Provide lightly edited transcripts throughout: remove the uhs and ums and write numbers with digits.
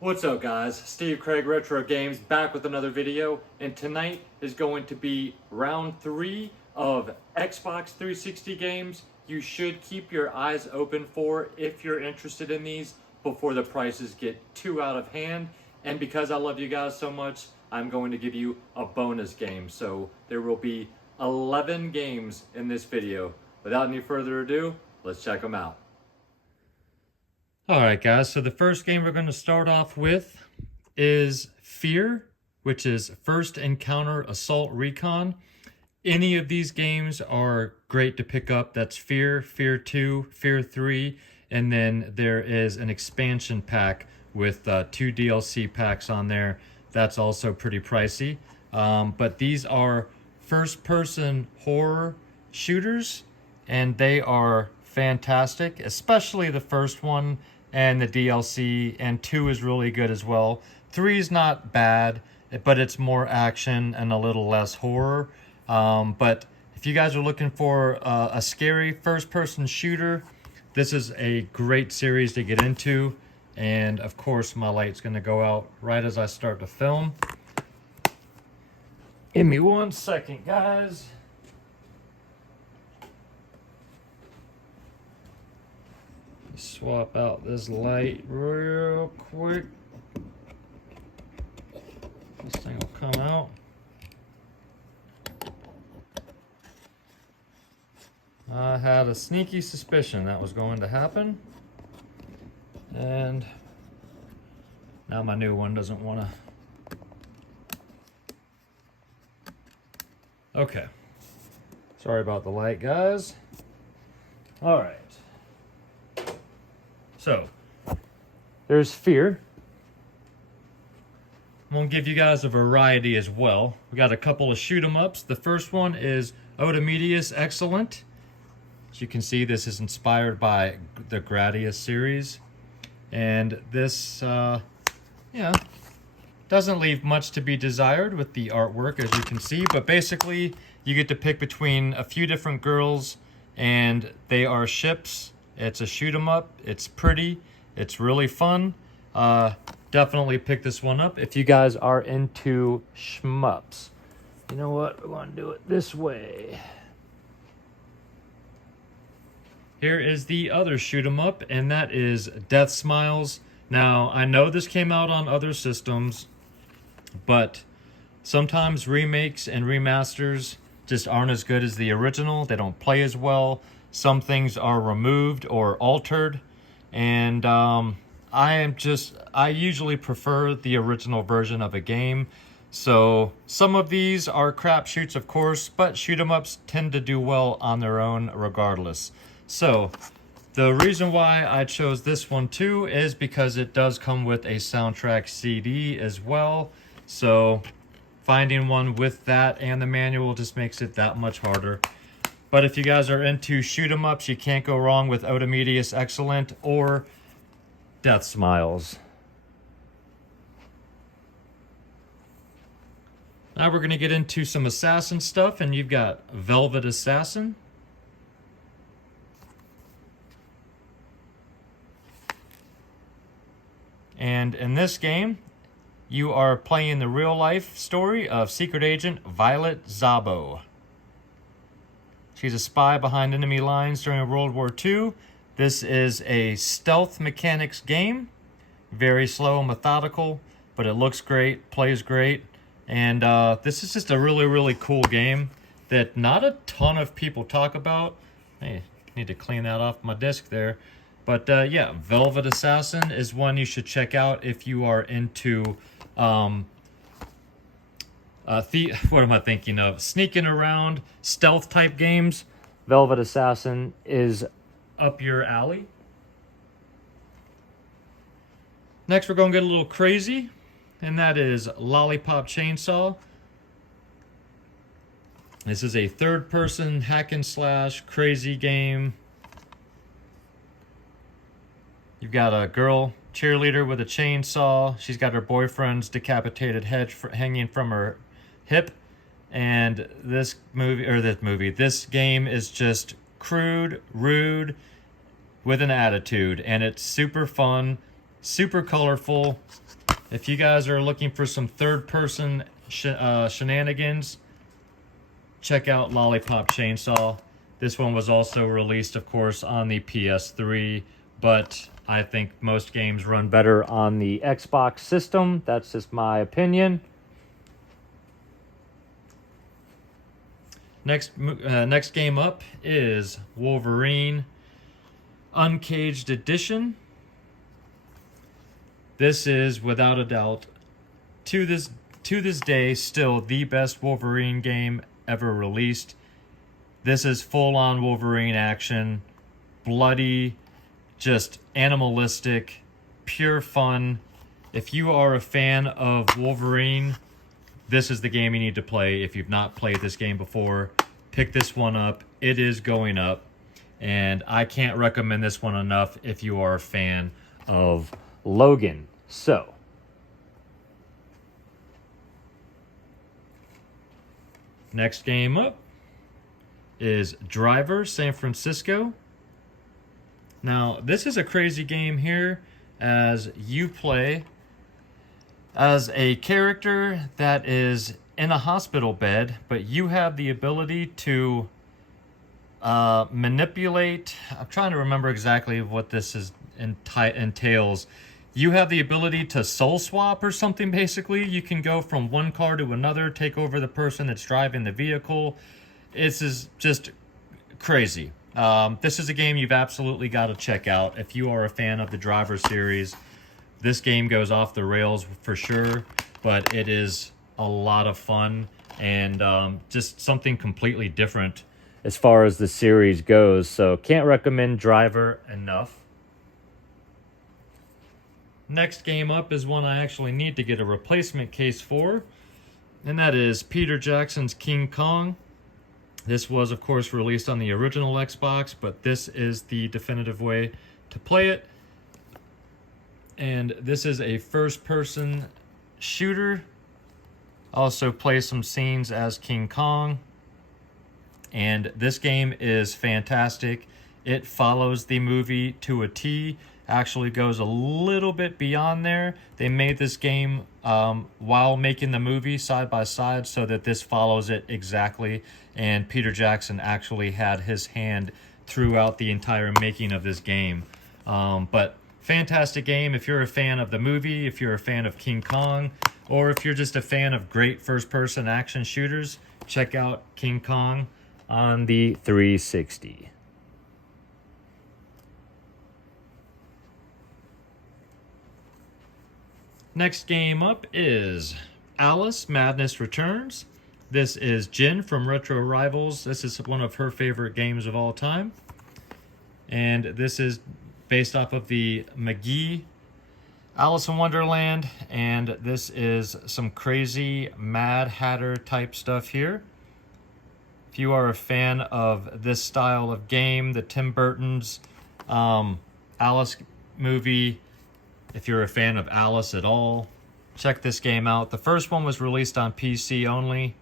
What's up guys, Steve Craig Retro Games back with another video, and tonight is going to be round 3 of Xbox 360 games you should keep your eyes open for if you're interested in these before the prices get too out of hand. And because I love you guys so much, I'm going to give you a bonus game. So there will be 11 games in this video. Without any further ado, let's check them out. Alright guys, so the first game we're going to start off with is Fear, which is First Encounter Assault Recon. Any of these games are great to pick up. That's Fear, Fear 2, Fear 3, and then there is an expansion pack with 2 DLC packs on there. That's also pretty pricey. But these are first-person horror shooters, and they are fantastic, especially the first one and the DLC, and 2 is really good as well. 3 is not bad, but it's more action and a little less horror. But if you guys are looking for a scary first-person shooter, this is a great series to get into. And of course, my light's going to go out right as I start to film. Give me 1 second, guys. Swap out this light real quick. This thing will come out. I had a sneaky suspicion that was going to happen. And now my new one doesn't want to. Okay. Sorry about the light, guys. All right. So, there's Fear. I'm going to give you guys a variety as well. We got a couple of shoot 'em ups. The first one is Odemedius Excellent. As you can see, this is inspired by the Gradius series. And this, doesn't leave much to be desired with the artwork, as you can see. But basically, you get to pick between a few different girls, and they are ships. It's a shoot 'em up. It's pretty. It's really fun. Definitely pick this one up if you guys are into shmups. You know what? We're going to do it this way. Here is the other shoot 'em up, and that is Death Smiles. Now, I know this came out on other systems, but sometimes remakes and remasters just aren't as good as the original. They don't play as well. Some things are removed or altered, and I usually prefer the original version of a game. So some of these are crapshoots, of course, but shoot 'em ups tend to do well on their own regardless. So the reason why I chose this one too is because it does come with a soundtrack CD as well. So finding one with that and the manual just makes it that much harder. But if you guys are into shoot 'em ups, you can't go wrong with Odemedius Excellent or Death Smiles. Now we're going to get into some assassin stuff, and you've got Velvet Assassin. And in this game, you are playing the real-life story of Secret Agent Violet Szabo. She's a spy behind enemy lines during World War II. This is a stealth mechanics game. Very slow and methodical, but it looks great, plays great. And this is just a really, really cool game that not a ton of people talk about. Hey, need to clean that off my disc there. But yeah, Velvet Assassin is one you should check out if you are into what am I thinking of? Sneaking around, stealth type games. Velvet Assassin is up your alley. Next, we're going to get a little crazy, and that is Lollipop Chainsaw. This is a third-person hack and slash crazy game. You've got a girl cheerleader with a chainsaw. She's got her boyfriend's decapitated head hanging from her hip. And this game is just crude, rude, with an attitude. And it's super fun, super colorful, If you guys are looking for some third-person shenanigans, check out Lollipop Chainsaw. This one was also released, of course, on the PS3, but I think most games run better on the Xbox system. That's just my opinion. Next game up is Wolverine Uncaged Edition. This is, without a doubt, to this day, still the best Wolverine game ever released. This is full-on Wolverine action, bloody, just animalistic, pure fun. If you are a fan of Wolverine, this is the game you need to play. If you've not played this game before, pick this one up. It is going up, and I can't recommend this one enough if you are a fan of Logan. So, next game up is Driver San Francisco. Now, this is a crazy game here, as you play as a character that is in a hospital bed, but you have the ability to manipulate. I'm trying to remember exactly what this entails. You have the ability to soul swap or something, basically. You can go from one car to another, take over the person that's driving the vehicle. This is just crazy. This is a game you've absolutely got to check out. If you are a fan of the Driver series, this game goes off the rails for sure, but it is a lot of fun and just something completely different as far as the series goes. So can't recommend Driver enough. Next game up is one I actually need to get a replacement case for, and that is Peter Jackson's King Kong. This was, of course, released on the original Xbox, but this is the definitive way to play it. And this is a first-person shooter. Also play some scenes as King Kong. And this game is fantastic. It follows the movie to a T. Actually goes a little bit beyond there. They made this game while making the movie side by side so that this follows it exactly. And Peter Jackson actually had his hand throughout the entire making of this game. But fantastic game if you're a fan of the movie, if you're a fan of King Kong, or if you're just a fan of great first-person action shooters, check out King Kong on the 360. Next game up is Alice Madness Returns. This is Jen from Retro Rivals. This is one of her favorite games of all time. And this is based off of the McGee Alice in Wonderland. And this is some crazy Mad Hatter type stuff here. If you are a fan of this style of game, the Tim Burton's Alice movie, if you're a fan of Alice at all, check this game out. The first one was released on PC only.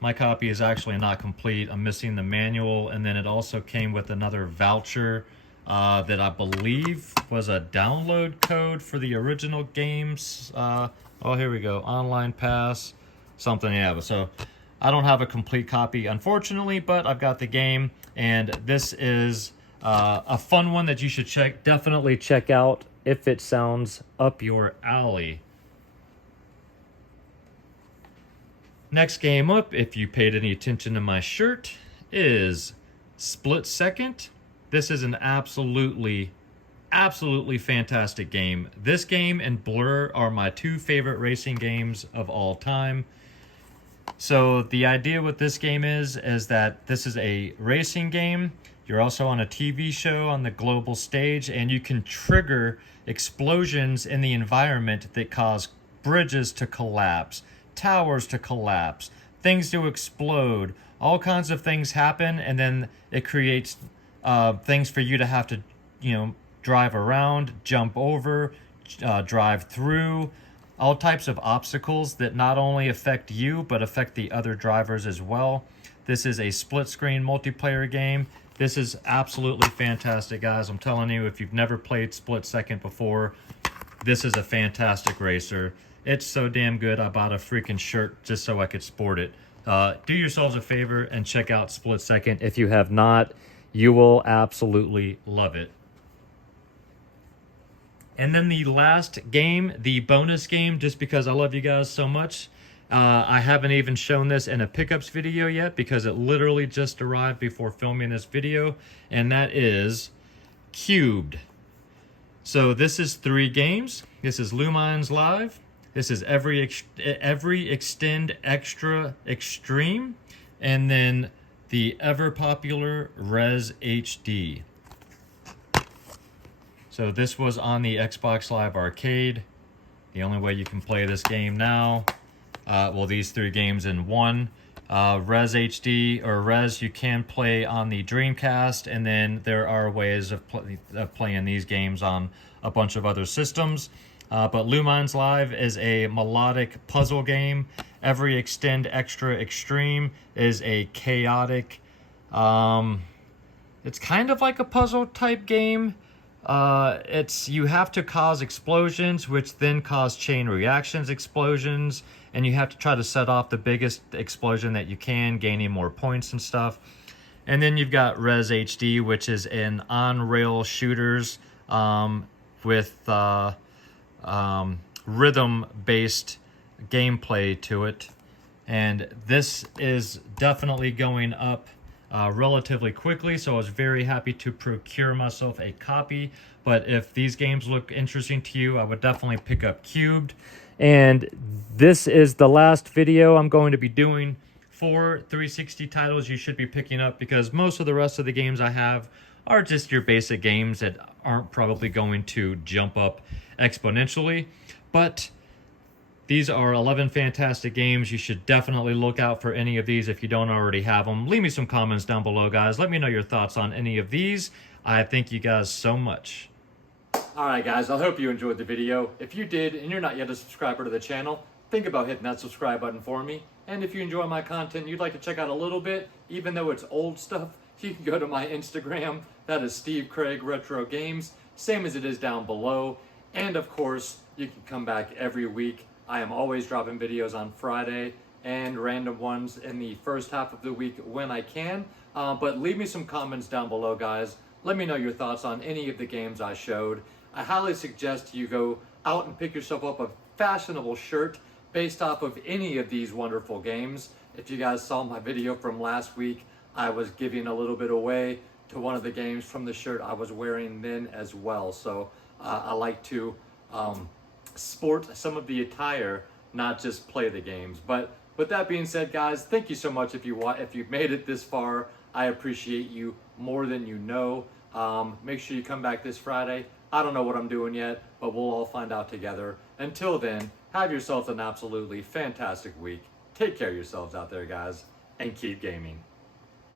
My copy is actually not complete. I'm missing the manual, and then it also came with another voucher that I believe was a download code for the original games. Oh, here we go. Online pass, something, yeah. So I don't have a complete copy, unfortunately, but I've got the game, and this is a fun one that you should definitely check out if it sounds up your alley. Next game up, if you paid any attention to my shirt, is Split Second. This is an absolutely fantastic game. This game and Blur are my two favorite racing games of all time. So the idea with this game is that this is a racing game. You're also on a TV show on the global stage, and you can trigger explosions in the environment that cause bridges to collapse, towers to collapse, things to explode. All kinds of things happen, and then it creates things for you to have to, drive around, jump over, drive through. All types of obstacles that not only affect you, but affect the other drivers as well. This is a split-screen multiplayer game. This is absolutely fantastic, guys. I'm telling you, if you've never played Split Second before, this is a fantastic racer. It's so damn good, I bought a freaking shirt just so I could sport it. Do yourselves a favor and check out Split Second. If you have not, you will absolutely love it. And then the last game, the bonus game, just because I love you guys so much. I haven't even shown this in a pickups video yet because it literally just arrived before filming this video. And that is Cubed. So this is 3 games. This is Lumines Live. This is every Extend Extra Extreme, and then the ever popular Res HD. So this was on the Xbox Live Arcade. The only way you can play this game now, well, these 3 games in one. Res HD or Res you can play on the Dreamcast, and then there are ways of playing these games on a bunch of other systems. But Lumines Live is a melodic puzzle game. Every Extend Extra Extreme is a chaotic, it's kind of like a puzzle type game. You have to cause explosions, which then cause chain reactions explosions, and you have to try to set off the biggest explosion that you can, gaining more points and stuff. And then you've got Res HD, which is an on-rail shooters with rhythm-based gameplay to it. And this is definitely going up relatively quickly, so I was very happy to procure myself a copy. But if these games look interesting to you, I would definitely pick up Cubed. And this is the last video I'm going to be doing for 360 titles you should be picking up, because most of the rest of the games I have are just your basic games that aren't probably going to jump up exponentially. But these are 11 fantastic games. You should definitely look out for any of these if you don't already have them. Leave me some comments down below, guys. Let me know your thoughts on any of these. I thank you guys so much. Alright guys, I hope you enjoyed the video. If you did and you're not yet a subscriber to the channel, think about hitting that subscribe button for me. And if you enjoy my content and you'd like to check out a little bit, even though it's old stuff, you can go to my Instagram. That is Steve Craig Retro Games, same as it is down below. And of course, you can come back every week. I am always dropping videos on Friday and random ones in the first half of the week when I can. But leave me some comments down below, guys. Let me know your thoughts on any of the games I showed. I highly suggest you go out and pick yourself up a fashionable shirt based off of any of these wonderful games. If you guys saw my video from last week, I was giving a little bit away to one of the games from the shirt I was wearing then as well. So I like to sport some of the attire, not just play the games. But with that being said, guys, thank you so much if you've made it this far. I appreciate you more than you know. Make sure you come back this Friday. I don't know what I'm doing yet, but we'll all find out together. Until then, have yourselves an absolutely fantastic week. Take care of yourselves out there, guys, and keep gaming.